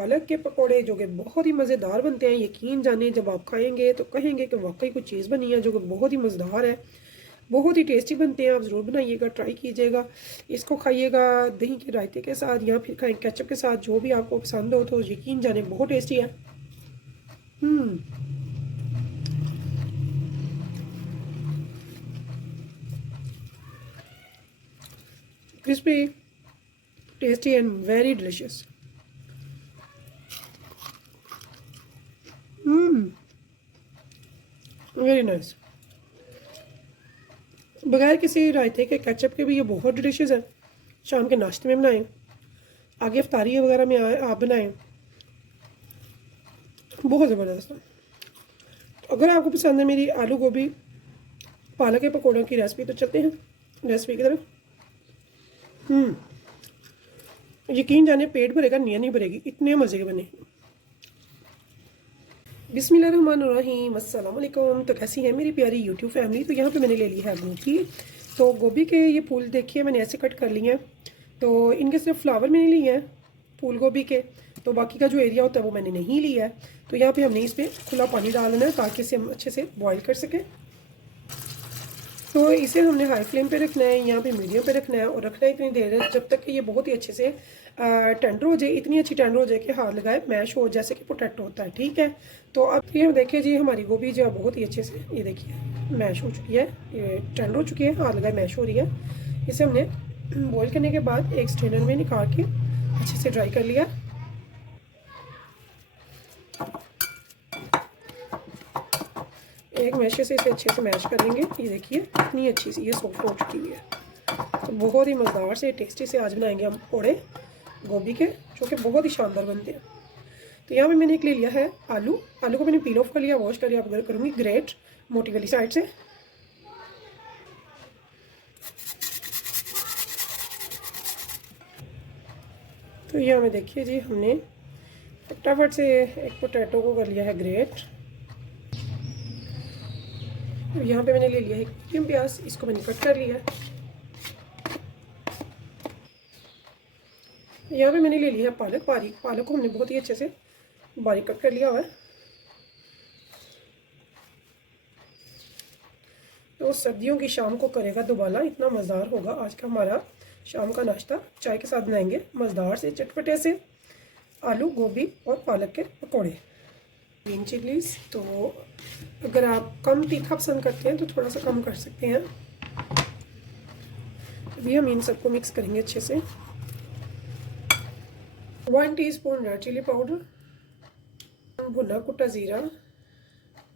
पालक के पकौड़े जो कि बहुत ही मज़ेदार बनते हैं। यकीन जाने जब आप खाएंगे तो कहेंगे कि वाकई कुछ चीज़ बनी है जो कि बहुत ही मज़ेदार है, बहुत ही टेस्टी बनते हैं। आप ज़रूर बनाइएगा, ट्राई कीजिएगा। इसको खाइएगा दही के रायते के साथ या फिर खाएं केचप के साथ, जो भी आपको पसंद हो। तो यकीन जाने बहुत टेस्टी है। Crispy, tasty and very delicious. Very nice. बगैर किसी रायते के केचप के भी ये बहुत डिलिशियस है। शाम के नाश्ते में बनाएं, आगे अफ्तारी वगैरह में आप बनाएं, बहुत ज़बरदस्त है। तो अगर आपको पसंद है मेरी आलू गोभी पालक के पकौड़ों की रेसिपी तो चलते हैं रेसिपी की तरफ। यकीन जाने पेट भरेगा, नींद नहीं भरेगी, इतने मज़े के बने। बिस्मिल्लाहिर्रहमानिर्रहीम, अस्सलाम वालेकुम। तो कैसी है मेरी प्यारी यूट्यूब फैमिली। तो यहाँ पे मैंने ले ली है गोभी। तो गोभी के ये फूल देखिए मैंने ऐसे कट कर लिए हैं। तो इनके सिर्फ फ्लावर मैंने लिए हैं फूल गोभी के, तो बाकी का जो एरिया होता है वो मैंने नहीं लिया है। तो यहाँ पे हमने इस पर खुला पानी डालना है ताकि इसे हम अच्छे से बॉयल कर सकें। तो इसे हमने हाई फ्लेम पे रखना है, यहाँ पे मीडियम पे रखना है, और रखना है इतनी देर जब तक कि ये बहुत ही अच्छे से टेंडर हो जाए। इतनी अच्छी टेंडर हो जाए कि हाथ लगाए मैश हो, जैसे कि पोटैटो होता है। ठीक है। तो अब ये देखिए जी, हमारी गोभी जो है बहुत ही अच्छे से ये देखिए मैश हो चुकी है, ये टेंडर हो चुकी है, हाथ लगाए मैश हो रही है। इसे हमने बॉयल करने के बाद एक स्ट्रेनर में निकाल के अच्छे से ड्राई कर लिया। एक मैशे से इसे अच्छे से मैश करेंगे। ये देखिए इतनी अच्छी सी ये सॉफ्ट हो चुकी है। तो बहुत ही मज़ेदार से टेस्टी से आज बनाएंगे हम पकौड़े गोभी के, जो कि बहुत ही शानदार बनते हैं। तो यहाँ पे मैंने एक ले लिया है आलू। आलू को मैंने पील ऑफ कर लिया, वॉश कर लिया। अब करूँगी ग्रेट मोटी वाली साइड से। तो यहाँ में देखिए जी, हमने फटाफट से एक पोटैटो को कर लिया है ग्रेट। यहाँ पे मैंने ले लिया है एक मीडियम प्याज, इसको मैंने कट कर लिया है। यहाँ पे मैंने ले लिया है पालक बारीक। पालक को हमने बहुत ही अच्छे से बारीक कट कर लिया हुआ है। तो सर्दियों की शाम को करेगा दोबारा, इतना मज़ेदार होगा आज का हमारा शाम का नाश्ता। चाय के साथ बनाएंगे मज़ेदार से चटपटे से आलू गोभी और पालक के पकौड़े। ग्रीन चिलीज़, तो अगर आप कम तीखा पसंद करते हैं तो थोड़ा सा कम कर सकते हैं। अभी हम इन सबको मिक्स करेंगे अच्छे से। 1 टीस्पून रेड चिली पाउडर, भुना कुटा ज़ीरा,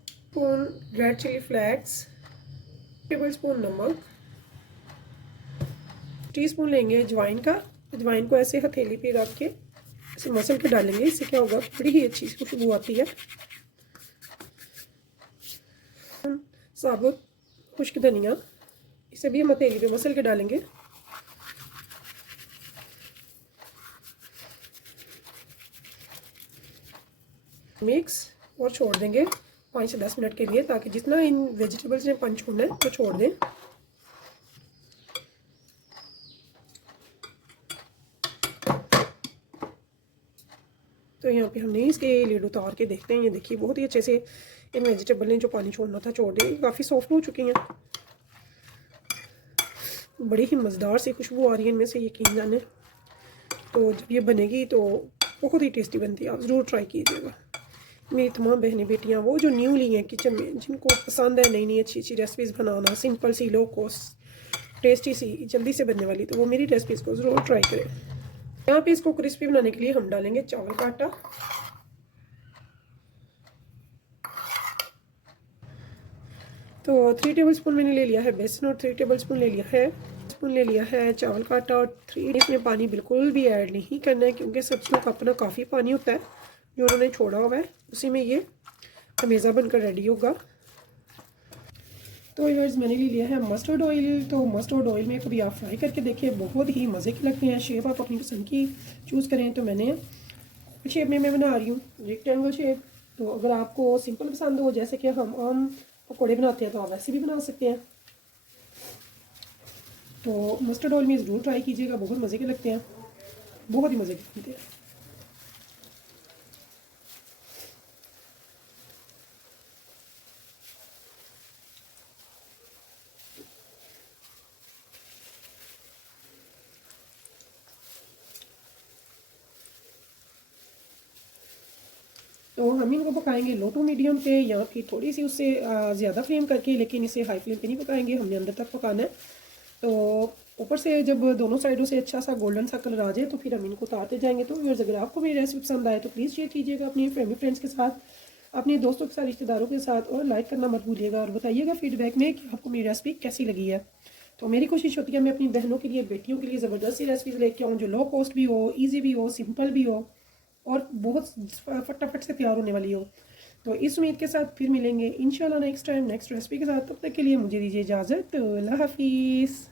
spoon red chilli flakes, tablespoon नमक, टीस्पून लेंगे अजवाइन का। अजवाइन को ऐसे हथेली पे रख के ऐसे मसल के डालेंगे। इससे क्या होगा, बड़ी ही अच्छी खुशबू आती है। साबुत खुश्क धनिया, इसे भी हम हथेली पे मसल के डालेंगे। मिक्स और छोड़ देंगे 5 से 10 मिनट के लिए, ताकि जितना इन वेजिटेबल्स ने पंच होना है वो छोड़ दें। तो यहाँ पे हमने इसके लीड उतार के देखते हैं। ये देखिए बहुत ही अच्छे से इन वेजिटेबल ने जो पानी छोड़ना था छोड़ दिया, काफ़ी सॉफ्ट हो चुकी हैं। बड़ी ही मज़ेदार सी खुशबू आ रही है इनमें से, यकीन जाने। तो जब ये बनेगी तो बहुत ही टेस्टी बनती है, आप ज़रूर ट्राई कीजिएगा। मेरी तमाम बहनें बेटियाँ, वो जो न्यू ली हैं किचन में, जिनको पसंद है नई नई अच्छी अच्छी रेसिपीज़ बनाना, सिंपल सी लो कॉस्ट टेस्टी सी जल्दी से बनने वाली, तो वो मेरी रेसिपीज़ को ज़रूर ट्राई करें। यहाँ पे इसको क्रिस्पी बनाने के लिए हम डालेंगे चावल का आटा। तो 3 टेबलस्पून मैंने ले लिया है बेसन और 3 टेबलस्पून ले लिया है चावल का आटा। और 3 इसमें पानी बिल्कुल भी ऐड नहीं करना है, क्योंकि सब्जियों का अपना काफ़ी पानी होता है जो उन्होंने छोड़ा हुआ है, उसी में ये हमेज़ा बनकर रेडी होगा। तो व्यूअर्स, मैंने ले लिया है मस्टर्ड ऑयल। तो मस्टर्ड ऑयल में कभी आप फ्राई करके देखिए, बहुत ही मज़े के लगते हैं। शेप आप अपनी पसंद की चूज़ करें। तो मैंने शेप में मैं बना रही हूँ रेक्टेंगल शेप। तो अगर आपको सिंपल पसंद हो, जैसे कि हम आम पकौड़े बनाते हैं, तो आप वैसे भी बना सकते हैं। तो मस्टर्ड ऑयल में ज़रूर ट्राई कीजिएगा, बहुत मज़े के लगते हैं, बहुत ही मज़े के बनते हैं। तो हम इनको पकाएंगे लो टू मीडियम पे, या फिर थोड़ी सी उससे ज़्यादा फ्लेम करके, लेकिन इसे हाई फ्लेम पे नहीं पकाएंगे, हमने अंदर तक पकाना है। तो ऊपर से जब दोनों साइडों से अच्छा सा गोल्डन सा कलर आ जाए तो फिर हम इनको उतारते जाएंगे। तो व्यूअर्स, अगर आपको मेरी रेसिपी पसंद आए तो प्लीज़ शेयर कीजिएगा अपनी फैमिली फ्रेंड्स के साथ, अपने दोस्तों के साथ, रिश्तेदारों के साथ, और लाइक करना मत भूलिएगा, और बताइएगा फीडबैक में कि आपको मेरी रेसिपी कैसी लगी है। तो मेरी कोशिश होती है मैं अपनी बहनों के लिए, बेटियों के लिए ज़बरदस्त सी रेसिपीज़ लेके आऊँ जो लो कॉस्ट भी हो, ईजी भी हो, सिंपल भी हो, और बहुत फटाफट से तैयार होने वाली हो। तो इस उम्मीद के साथ फिर मिलेंगे इंशाल्लाह नेक्स्ट टाइम नेक्स्ट रेसिपी के साथ। तब तक के लिए मुझे दीजिए इजाज़त। अल्लाह हाफिज़।